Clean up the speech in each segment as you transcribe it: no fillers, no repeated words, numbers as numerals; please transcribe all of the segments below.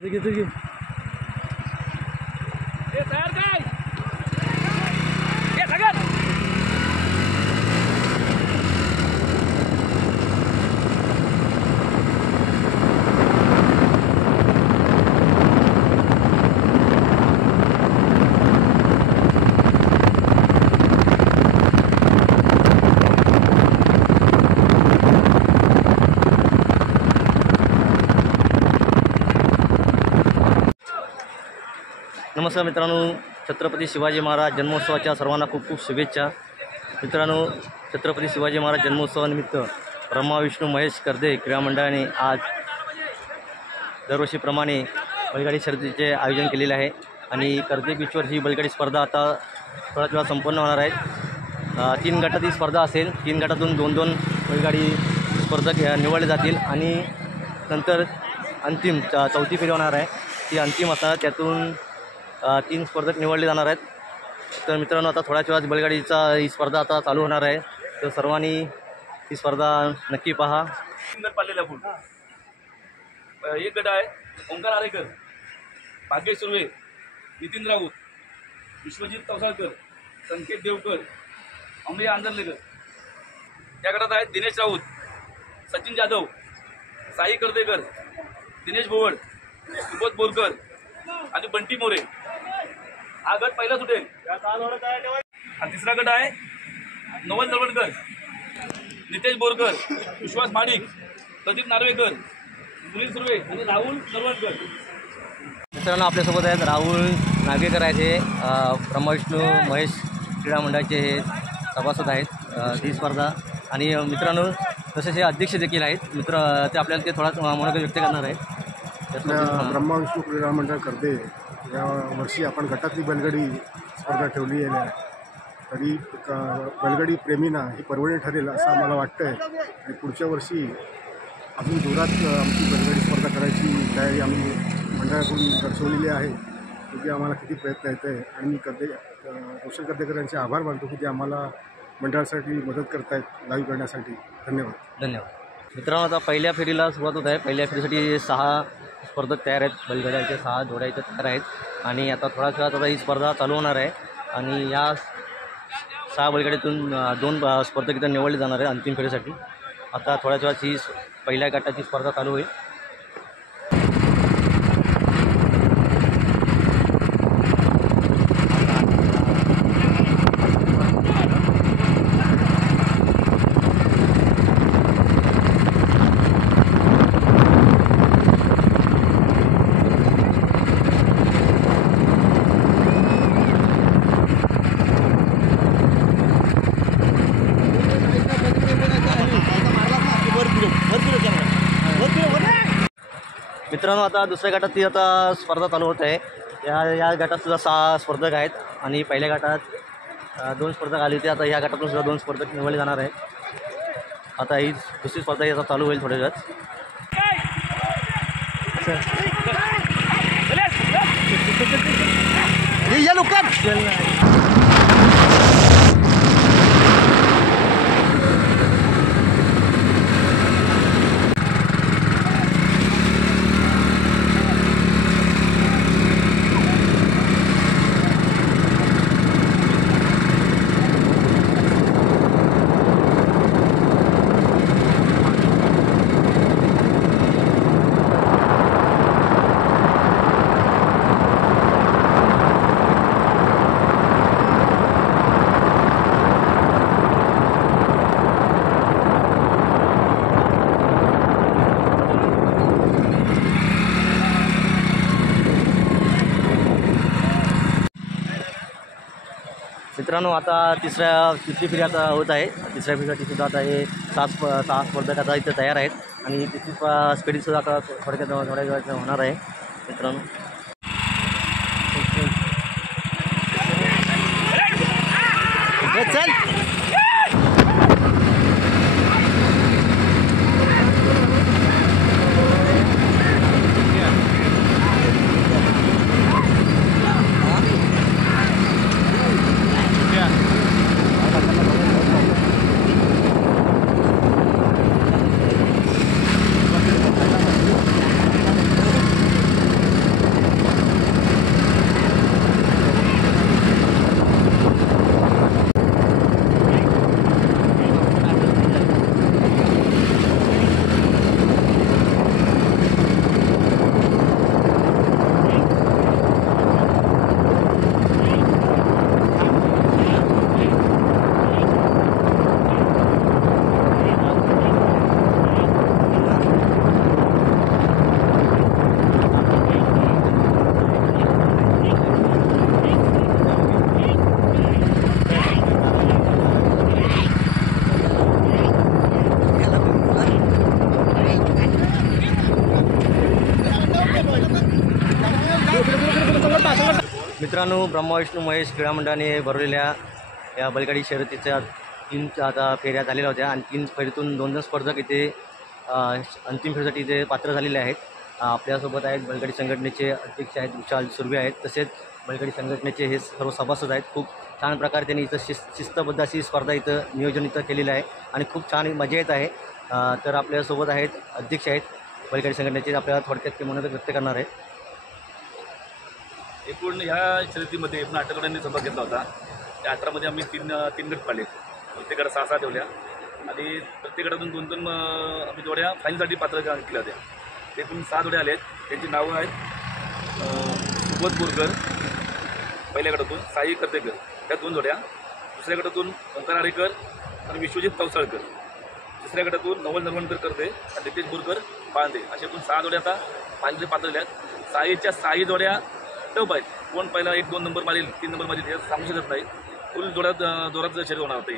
घे तयार काय सगळ्यात नमस्कार मित्रांनो, छत्रपती शिवाजी महाराज जन्मोत्सवाच्या सर्वांना खूप खूप शुभेच्छा। मित्रांनो, छत्रपती शिवाजी महाराज जन्मोत्सवानिमित्त ब्रह्मा विष्णू महेश कर्दे क्रीडा मंडळाने आज दरवर्षीप्रमाणे बैलगाडी शर्यतीचे आयोजन केलेले आहे आणि कर्दे बीचवर ही बैलगाडी स्पर्धा आता थोड्याच वेळात संपन्न होणार आहे। 3 गटातील स्पर्धा असेल। 3 गटातून 2-2 बैलगाडी स्पर्धक निवडले जातील आणि नंतर अंतिम चौथी फेरी होणार आहे। ती अंतिम असणार, त्यातून 3 स्पर्धक निवडले जाणार आहेत। तर मित्रांनो, आता थोड्याच वेळात बैलगाडीचा ही स्पर्धा आता चालू होणार आहे, तर सर्वांनी ही स्पर्धा नक्की पहा। सुंदर पाळलेला फूल एक गट आहे। ओंकार आरेकर, भाग्येश सुर्वे, नितीन राऊत, विश्वजित तवसाळकर, संकेत देवकर, अमृय आंदरलेकर। त्या गटात आहेत दिनेश राऊत, सचिन जाधव, साई कर्देकर, दिनेश भोवड, सुबोध बोरकर आणि बंटी मोरे। हा गट पहिला सुटेल आणि तिसरा गट आहे नवल दळवणकर, नितेश बोरकर, विश्वास माडिक, प्रदीप नार्वेकर, सुनील सुर्वे आणि राहुल दळवणकर। मित्रांनो, आपल्यासोबत आहेत राहुल नागेकर आहेत, हे ब्रह्मा विष्णू महेश क्रीडा मंडळाचे हे सभासद आहेत ही स्पर्धा। आणि मित्रांनो, तसेच हे अध्यक्ष देखील आहेत। मित्र ते आपल्याला ते थोडा मनोगत व्यक्त करणार आहेत। ब्रह्मा विष्णू क्रीडा मंडळ कर्दे या वर्षी आपण गटातली बैलगाडी स्पर्धा ठेवली आहे, तरी बैलगाडी प्रेमींना ही परवडणी ठरेल असं आम्हाला वाटतं आहे। आणि पुढच्या वर्षी अजून जोरात आमची बैलगाडी स्पर्धा करायची तयारी आम्ही मंडळाकडून दर्शवलेली आहे। की आम्हाला किती प्रयत्न येत आहे आणि मी रोशन कर्देकर यांचे आभार मानतो की ते आम्हाला मंडळासाठी मदत करतायत लाईव्ह करण्यासाठी। धन्यवाद। मित्रांनो, आता पहिल्या फेरीला सुरुवात होत आहे। पहिल्या फेरीसाठी 6 स्पर्धक तयार आहेत, बैलगाड्यांचे 6 जोड्या इथे तयार आहेत आणि आता थोड्याच वेळात आता ही स्पर्धा चालू होणार आहे आणि या 6 बैलगाडीतून 2 स्पर्धक इथे निवडले जाणार आहेत अंतिम फेरीसाठी। आता थोड्याच वेळात ही पहिल्या गटाची स्पर्धा चालू होईल। मित्रांनो, आता दुसऱ्या गटात ती आता स्पर्धा चालू होत आहे। या गटात सुद्धा 6 स्पर्धक आहेत आणि पहिल्या गटात 2 स्पर्धक आले होते। आता या गटातून सुद्धा 2 स्पर्धक निवडले जाणार आहेत। आता ही दुसरी स्पर्धा ही आता चालू होईल थोड्या वेळात। मित्रांनो, आता तिसरी फेरी आता होत आहे। तिसऱ्या फेरीसाठी सुद्धा आता हे 6 स्पर्धक आता इथे तयार आहेत आणि तिसरी फेरीसुद्धा आता थोड्या वेळात होणार आहे। मित्रांनो, चल मित्रांनो, ब्रह्मा विष्णू महेश क्रीडा मंडळाने भरवलेल्या या बैलगाडी शर्यतीच्या 3 आता फेऱ्या झालेल्या होत्या आणि 3 फेरीतून 2 स्पर्धक इथे अंतिम फेरीसाठी इथे पात्र झालेले आहेत. आपल्यासोबत आहेत बैलगाडी संघटनेचे अध्यक्ष आहेत विशाल सुर्वे आहेत, तसेच बैलगाडी संघटनेचे हे सर्व सभासद आहेत. खूप छान प्रकारे त्यांनी इथं शिस्तबद्ध अशी स्पर्धा इथं नियोजन इथं केलेलं आहे आणि खूप छान मजा येत आहे. तर आपल्यासोबत आहेत अध्यक्ष आहेत बैलगाडी संघटनेचे, आपल्याला थोडक्यात ते मनोगत व्यक्त करणार आहेत. एकूण ह्या शर्यतीमध्ये एकूण 18 गटांनी सहभाग घेतला होता. त्या 18मध्ये आम्ही तीन गट पाडले, प्रत्येक गटात 6 ठेवल्या आणि प्रत्येक गटातून 2 आम्ही जोड्या फायनलसाठी पात्र केल्या होत्या. एकूण 6 जोड्या आले आहेत. त्यांची नावं आहेत सुबोध बोरकर पहिल्या गटातून, साई कर्तेकर त्या 2 जोड्या, दुसऱ्या गटातून ओंकार आरेकर आणि विश्वजित तवसाळकर, तिसऱ्या गटातून नवल नरवणकर करते आणि नितेश बोरकर पाळंदे, अशा एकूण 6 जोड्या आता फायनलचे पात्र झाल्या आहेत. साईच्या 6 जोड्या टप आहेत. कोण पहिला 1-2 नंबर मारेल 3 नंबर मारेल हे सांगू शकत नाही. फुल जोरात शर्यत होणार होते.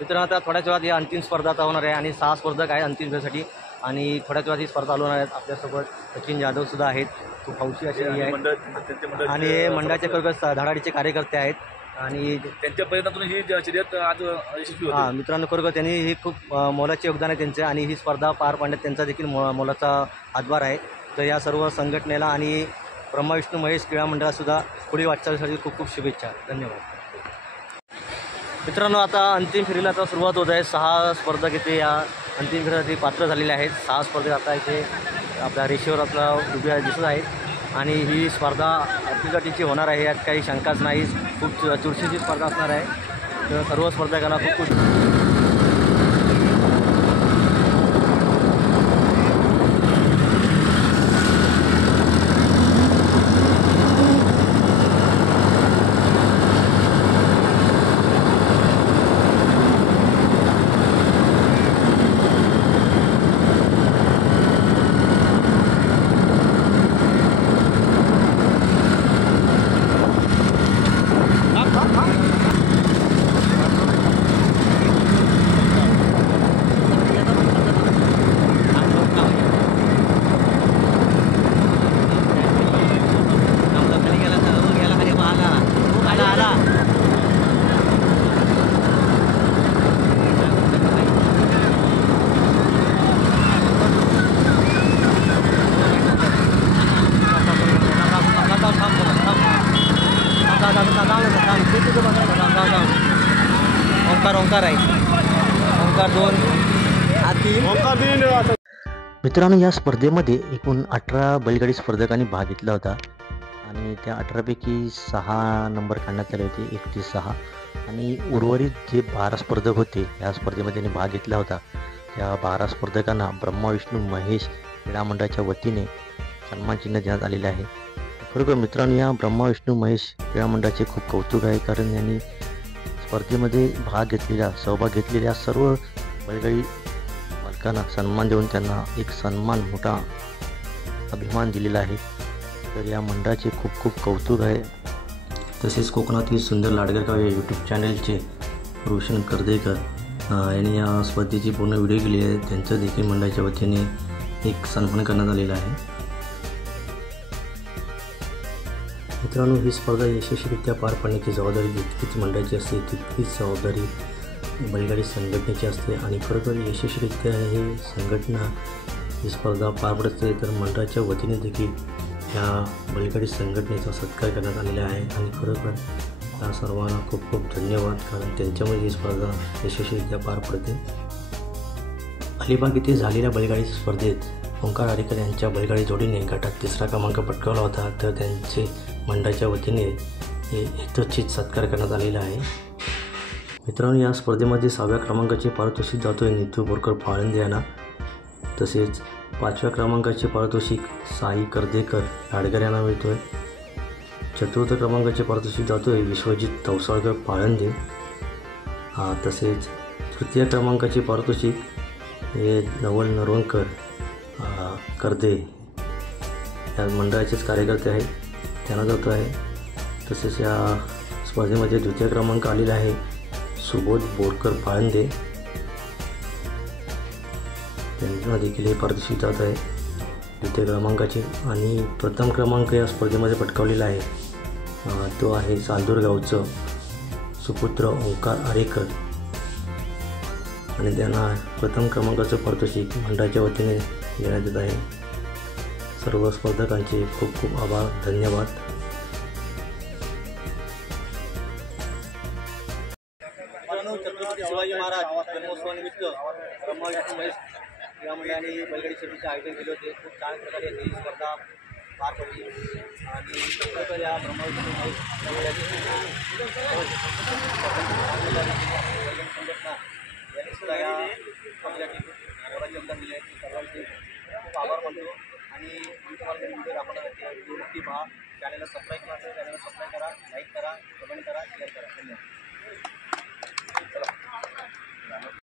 मित्रांनो, आता थोड्याच वेळात ही अंतिम स्पर्धा आता होणार आहे आणि 6 स्पर्धक आहेत अंतिम फेरीसाठी आणि थोड्याच वेळात ही स्पर्धा चालू होणार आहेत. आपल्यासोबत सचिन जाधव सुद्धा आहेत, खूप हौशी असे आहे आणि मंडळाचे धडाडीचे कार्यकर्ते आहेत आणि त्यांच्या प्रयत्नातून ही शर्यत आज यशस्वी होती. मित्रांनो, खरोखर त्यांनी ही खूप मोलाचे योगदान आहे त्यांचे आणि ही स्पर्धा पार पाडण्यात त्यांचा देखील मोलाचा हातभार आहे. तर या सर्व संघटनेला आणि ब्रह्मा विष्णू महेश क्रीडा मंडळासुद्धा पुढील वाटचालीसाठी खूप खूप शुभेच्छा. धन्यवाद. मित्रांनो, आता अंतिम फेरीला आता सुरुवात होत आहे. 6 स्पर्धक इथे या अंतिम फेरीसाठी पात्र झालेले आहेत. 6 स्पर्धक आता इथे आपल्या रेषेवर आपला उभ्या दिसत आहेत आणि ही स्पर्धा अटीची होणार आहे, यात काही शंकाच नाही. खूप चुरशीची स्पर्धा असणार आहे. तर सर्व स्पर्धकांना खूप खूप ओंकार आहे. ओंकार 2 3. मित्रांनो, या स्पर्धेमध्ये एकूण 18 बैलगाडी स्पर्धकांनी भाग घेतला होता आणि त्या 18पैकी 6 नंबर काढण्यात आले होते, 1 ते 6 आणि उर्वरित जे 12 स्पर्धक होते या स्पर्धेमध्ये त्यांनी भाग घेतला होता. त्या 12 स्पर्धकांना ब्रह्मा विष्णू महेश क्रीडा मंडळाच्या वतीने सन्मान चिन्ह देण्यात आलेले आहे. खरोखर मित्रांनो, या ब्रह्मा विष्णू महेश क्रीडा मंडळाचे खूप कौतुक आहे, कारण यांनी स्पर्धेमध्ये सहभाग घेतलेल्या सर्व बैलगाडी मालकांना सन्मान देऊन त्यांना एक सन्मान, मोठा अभिमान दिलेला आहे. तर या मंडळाचे खूप खूप कौतुक आहे. तसेच कोकणातील सुंदर लाडगर गाव या यूट्यूब चॅनलचे रोशन कर्देकर यांनी या स्पर्धेची पूर्ण व्हिडिओ केली आहे. त्यांचं देखील मंडळाच्या वतीने एक सन्मान करण्यात आलेला आहे. मित्रांनो, ही स्पर्धा यशस्वीरित्या पार पाडण्याची जबाबदारी जितकीच मंडळाची असते तितकीच जबाबदारी बैलगाडी संघटनेची असते आणि खरोखर यशस्वीरित्या हे संघटना ही स्पर्धा पार पडते. तर मंडळाच्या वतीने देखील या बैलगाडी संघटनेचा सत्कार करण्यात आलेला आहे आणि खरोखर या सर्वांना खूप खूप धन्यवाद, कारण त्यांच्यामुळे ही स्पर्धा यशस्वीरित्या पार पडते. अलिबाग येथे झालेल्या बैलगाडी स्पर्धेत ओंकार आरेकर यांच्या बैलगाडी जोडीने गटात 3रा क्रमांक पटकावला होता. तर त्यांचे मंडळाच्या वतीने यथोचित सत्कार करण्यात आलेला आहे. मित्रांनो, या स्पर्धेमध्ये 6व्या क्रमांकाचे पारितोषिक जातो आहे नितू बोरकर पाळंदे यांना. तसेच 5व्या क्रमांकाचे पारितोषिक साई कर्देकर लाडगर यांना मिळतो आहे. 4था क्रमांकाचे पारितोषिक जातो आहे विश्वजित तवसाळकर पाळंदे. तसेच 3य क्रमांकाचे पारितोषिक हे नवल नरवणकर कर्दे या मंडळाचेच कार्यकर्ते आहेत, त्यांना जातो आहे. तसेच या स्पर्धेमध्ये 2य क्रमांक आलेला आहे सुबोध बोरकर पाळंदे, त्यांना देखील हे पारितोषिक जात आहे 2य क्रमांकाचे. आणि प्रथम क्रमांक या स्पर्धेमध्ये पटकावलेला आहे तो आहे चांदूर गावचं सुपुत्र ओंकार आरेकर आणि त्यांना प्रथम क्रमांकाचं पारितोषिक मंडळाच्या वतीने देण्यात येत आहे. सर्व स्पर्धकांचे खूप खूप आभार, धन्यवाद. छत्रपती शिवाजी महाराज जन्मोत्सवानिमित्त ब्रह्मविष्णू महेश या मंडळाने बैलगाडी शर्यतीचे आयोजन केले होते. खूप छान प्रकारे ही स्पर्धा पार पडली आणि खरोखर या ब्रह्मविष्णू महेश या मंडळाची संघटना यांनी सुद्धा या मंडळाची मोलाचे योगदान दिले आहे. सर्वांचे खूप आभार मानतो आणि तुम्हाला व्हिडिओ दाखवण्यासाठी पहा, चॅनलला सबस्क्राईब करा.